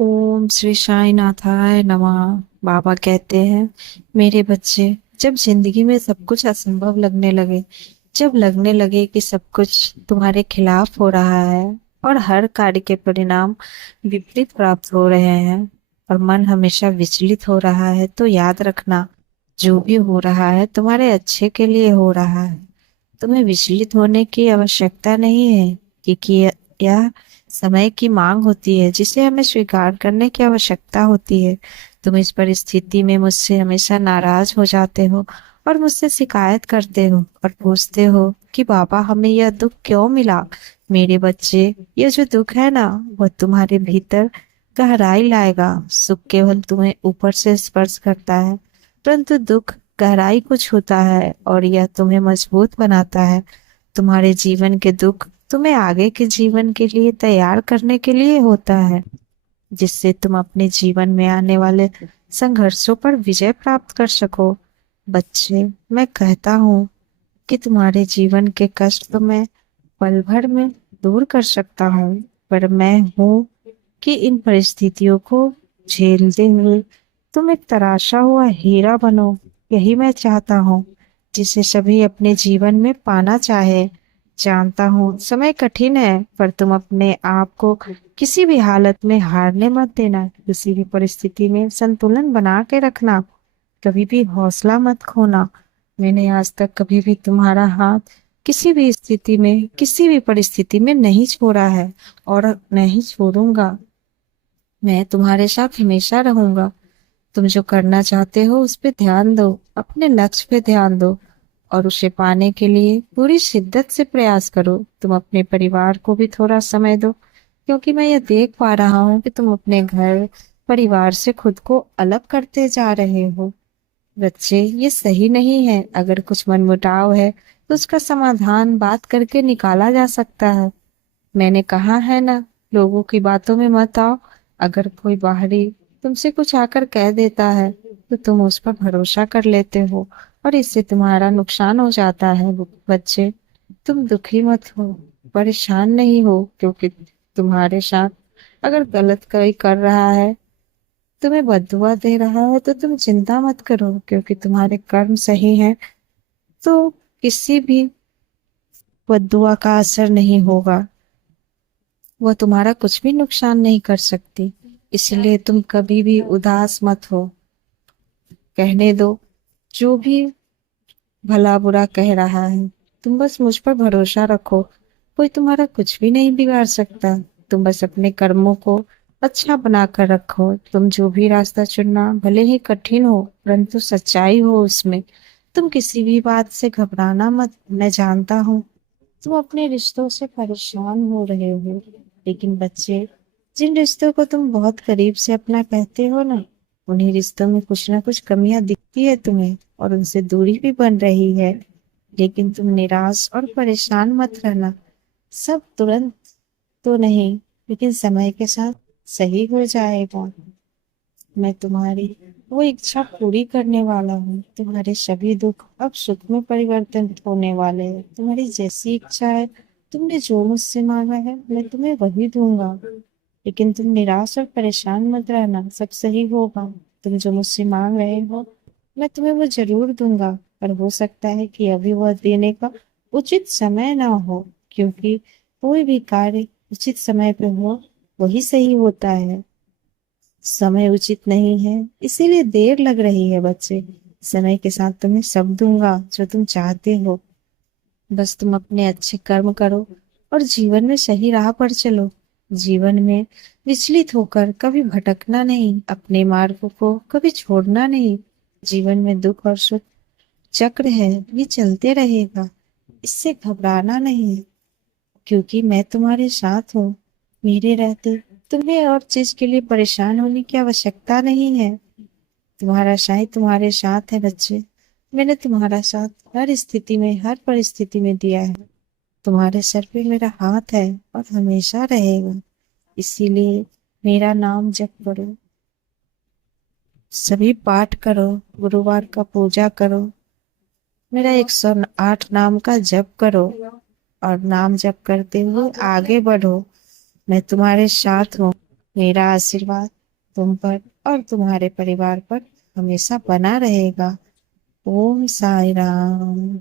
ओम श्री साई नाथाय नमः। बाबा कहते हैं, मेरे बच्चे, जब जिंदगी में सब कुछ असंभव लगने लगे, जब लगने लगे कि सब कुछ तुम्हारे खिलाफ हो रहा है और हर कार्य के परिणाम विपरीत प्राप्त हो रहे हैं और मन हमेशा विचलित हो रहा है, तो याद रखना, जो भी हो रहा है तुम्हारे अच्छे के लिए हो रहा है। तुम्हें विचलित होने की आवश्यकता नहीं है, क्योंकि यह समय की मांग होती है जिसे हमें स्वीकार करने की आवश्यकता होती है। तुम इस परिस्थिति में मुझसे हमेशा नाराज हो जाते हो और मुझसे शिकायत करते हो और पूछते हो कि बाबा हमें यह दुख क्यों मिला। मेरे बच्चे, ये जो दुख है ना, वह तुम्हारे भीतर गहराई लाएगा। सुख केवल तुम्हें ऊपर से स्पर्श करता है, परंतु दुख गहराई को छूता है और यह तुम्हें मजबूत बनाता है। तुम्हारे जीवन के दुख तुम्हें आगे के जीवन के लिए तैयार करने के लिए होता है, जिससे तुम अपने जीवन में आने वाले संघर्षों पर विजय प्राप्त कर सको। बच्चे, मैं कहता हूँ कि तुम्हारे जीवन के कष्ट तो मैं पल भर में दूर कर सकता हूँ, पर मैं हूँ कि इन परिस्थितियों को झेलते हुए तुम एक तराशा हुआ हीरा बनो। यही मैं चाहता हूँ, जिसे सभी अपने जीवन में पाना चाहे। जानता हूँ समय कठिन है, पर तुम अपने आप को किसी भी हालत में हारने मत देना। किसी भी परिस्थिति में संतुलन बना के रखना, कभी भी हौसला मत खोना। मैंने आज तक कभी भी तुम्हारा हाथ किसी भी स्थिति में, किसी भी परिस्थिति में नहीं छोड़ा है और नहीं छोड़ूंगा। मैं तुम्हारे साथ हमेशा रहूंगा। तुम जो करना चाहते हो उस पे ध्यान दो, अपने लक्ष्य पे ध्यान दो और उसे पाने के लिए पूरी शिद्दत से प्रयास करो। तुम अपने परिवार को भी थोड़ा समय दो, क्योंकि मैं यह देख पा रहा हूँ कि तुम अपने घर परिवार से खुद को अलग करते जा रहे हो। बच्चे, ये सही नहीं है। अगर कुछ मनमुटाव है तो उसका समाधान बात करके निकाला जा सकता है। मैंने कहा है ना, लोगों की बातों में मत आओ। अगर कोई बाहरी तुमसे कुछ आकर कह देता है तो तुम उस पर भरोसा कर लेते हो और इससे तुम्हारा नुकसान हो जाता है। बच्चे, तुम दुखी मत हो, परेशान नहीं हो, क्योंकि तुम्हारे साथ अगर गलत कोई कर रहा है, तुम्हें बददुआ दे रहा है, तो तुम चिंता मत करो, क्योंकि तुम्हारे कर्म सही हैं। तो किसी भी बददुआ का असर नहीं होगा, वह तुम्हारा कुछ भी नुकसान नहीं कर सकती। इसलिए तुम कभी भी उदास मत हो। कहने दो, जो भी भला बुरा कह रहा है, तुम बस मुझ पर भरोसा रखो। कोई तुम्हारा कुछ भी नहीं बिगाड़ सकता। तुम बस अपने कर्मों को अच्छा बनाकर रखो। तुम जो भी रास्ता चुनना, भले ही कठिन हो, परंतु सच्चाई हो उसमें। तुम किसी भी बात से घबराना मत। मैं जानता हूँ तुम अपने रिश्तों से परेशान हो रहे हो, लेकिन बच्चे, जिन रिश्तों को तुम बहुत करीब से अपना कहते हो ना, उन्हीं रिश्तों में कुछ ना कुछ कमियां दिखती है तुम्हें और उनसे दूरी भी बन रही है। लेकिन तुम निराश और परेशान मत रहना। सब तुरंत तो नहीं, लेकिन समय के साथ सही हो जाएगा। मैं तुम्हारी वो इच्छा पूरी करने वाला हूँ। तुम्हारे सभी दुख अब सुख में परिवर्तन होने वाले हैं। तुम्हारी जैसी इच्छा है, तुमने जो मुझसे मांगा है, मैं तुम्हें वही दूंगा। लेकिन तुम निराश और परेशान मत रहना, सब सही होगा। तुम जो मुझसे मांग रहे हो, मैं तुम्हें वो जरूर दूंगा। पर हो सकता है कि अभी वह देने का उचित समय ना हो, क्योंकि कोई भी कार्य उचित समय पे हो वही सही होता है। समय उचित नहीं है, इसीलिए देर लग रही है। बच्चे, समय के साथ तुम्हें सब दूंगा जो तुम चाहते हो। बस तुम अपने अच्छे कर्म करो और जीवन में सही राह पर चलो। जीवन में विचलित होकर कभी भटकना नहीं, अपने मार्ग को कभी छोड़ना नहीं। जीवन में दुख और सुख चक्र है, ये चलते रहेगा। इससे घबराना नहीं, क्योंकि मैं तुम्हारे साथ हूँ। मेरे रहते तुम्हें और चीज के लिए परेशान होने की आवश्यकता नहीं है। तुम्हारा साईं तुम्हारे साथ है बच्चे। मैंने तुम्हारा साथ हर स्थिति में, हर परिस्थिति में दिया है। तुम्हारे सर पे मेरा हाथ है और हमेशा रहेगा। इसीलिए मेरा नाम जप करो, सभी पाठ करो, गुरुवार का पूजा करो, मेरा 108 नाम का जप करो और नाम जप करते हुए आगे बढ़ो। मैं तुम्हारे साथ हूँ। मेरा आशीर्वाद तुम पर और तुम्हारे परिवार पर हमेशा बना रहेगा। ओम साई राम।